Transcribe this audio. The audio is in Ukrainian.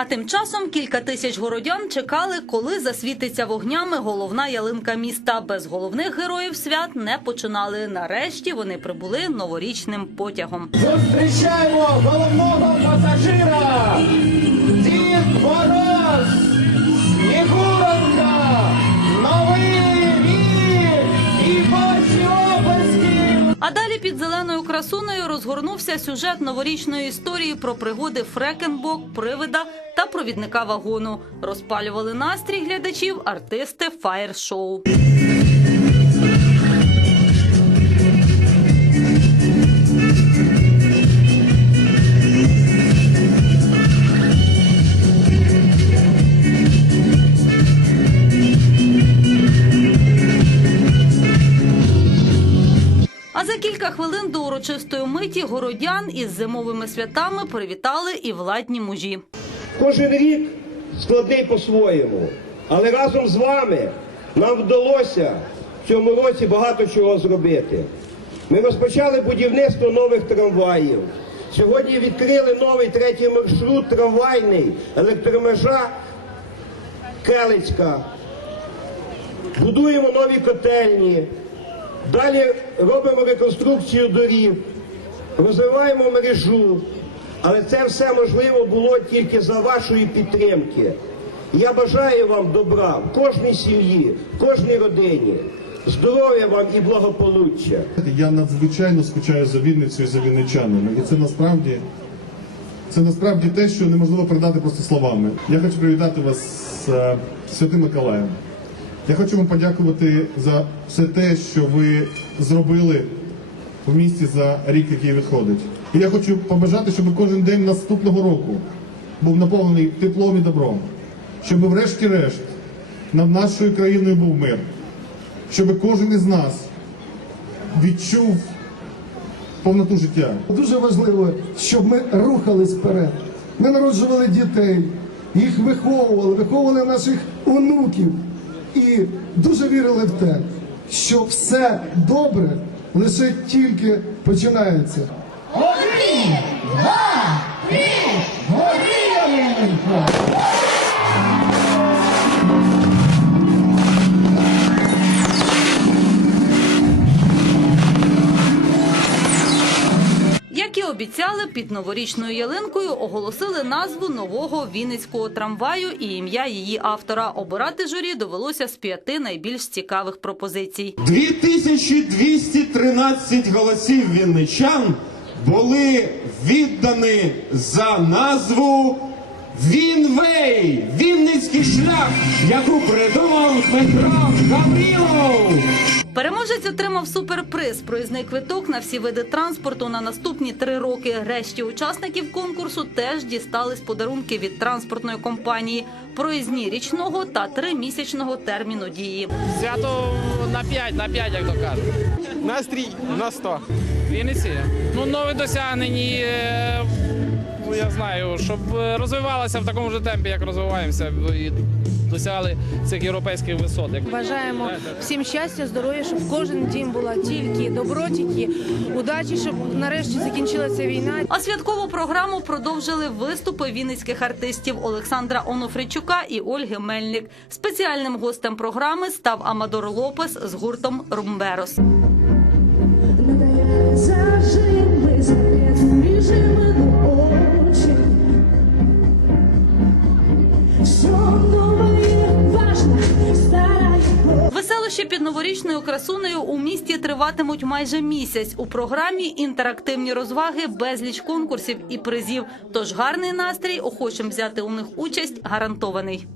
А тим часом кілька тисяч городян чекали, коли засвітиться вогнями головна ялинка міста. Без головних героїв свят не починали. Нарешті вони прибули новорічним потягом. Зустрічаємо головного пасажира! А далі під зеленою красунею розгорнувся сюжет новорічної історії про пригоди Фрекенбок, привида та провідника вагону. Розпалювали настрій глядачів артисти фаєр-шоу. За кілька хвилин до урочистої миті городян із зимовими святами привітали і владні мужі. Кожен рік складний по-своєму, але разом з вами нам вдалося в цьому році багато чого зробити. Ми розпочали будівництво нових трамваїв. Сьогодні відкрили новий третій маршрут трамвайний, електромежа Келицька. Будуємо нові котельні. Далі робимо реконструкцію доріг, розвиваємо мережу. Але це все можливо було тільки за вашої підтримки. Я бажаю вам добра в кожній сім'ї, в кожній родині, здоров'я вам і благополуччя. Я надзвичайно скучаю за Вінницею і за вінничанами. І це насправді це насправді те, що неможливо передати просто словами. Я хочу привітати вас з е, Святим Миколаєм. Я хочу вам подякувати за все те, що ви зробили в місті за рік, який відходить. І я хочу побажати, щоб кожен день наступного року був наповнений теплом і добром, щоб врешті-решт над нашою країною був мир, щоб кожен із нас відчув повноту життя. Дуже важливо, щоб ми рухались вперед. Ми народжували дітей, їх виховували, виховували наших онуків і дуже вірили в те, що все добре лише тільки починається. Один, два, три, обіцяли, під новорічною ялинкою оголосили назву нового вінницького трамваю і ім'я її автора. Обирати журі довелося з п'яти найбільш цікавих пропозицій. 2213 голосів вінничан були віддані за назву Вінвей Вінницький шлях, яку придумав Дмитро Гаврилов. Переможець отримав суперприз проїзний квиток на всі види транспорту на наступні три роки. Решті учасників конкурсу теж дістались подарунки від транспортної компанії, проїзні річного та тримісячного терміну дії. Свято на 5, на 5, як то кажуть. Настрій на 100. В Вінниці. Ну, нові досягнені, е, я знаю, щоб е, розвивалося в такому ж темпі, як розвиваємося, і досягали цих європейських висот. Бажаємо всім щастя, здоров'я, щоб кожен дім була тільки добро, тільки удачі, щоб нарешті закінчилася війна. А святкову програму продовжили виступи вінницьких артистів Олександра Онофричука і Ольги Мельник. Спеціальним гостем програми став Амадор Лопес з гуртом Румберос. Веселощі під новорічною красунею у місті триватимуть майже місяць. У програмі інтерактивні розваги, безліч конкурсів і призів. Тож гарний настрій охочим взяти у них участь гарантований.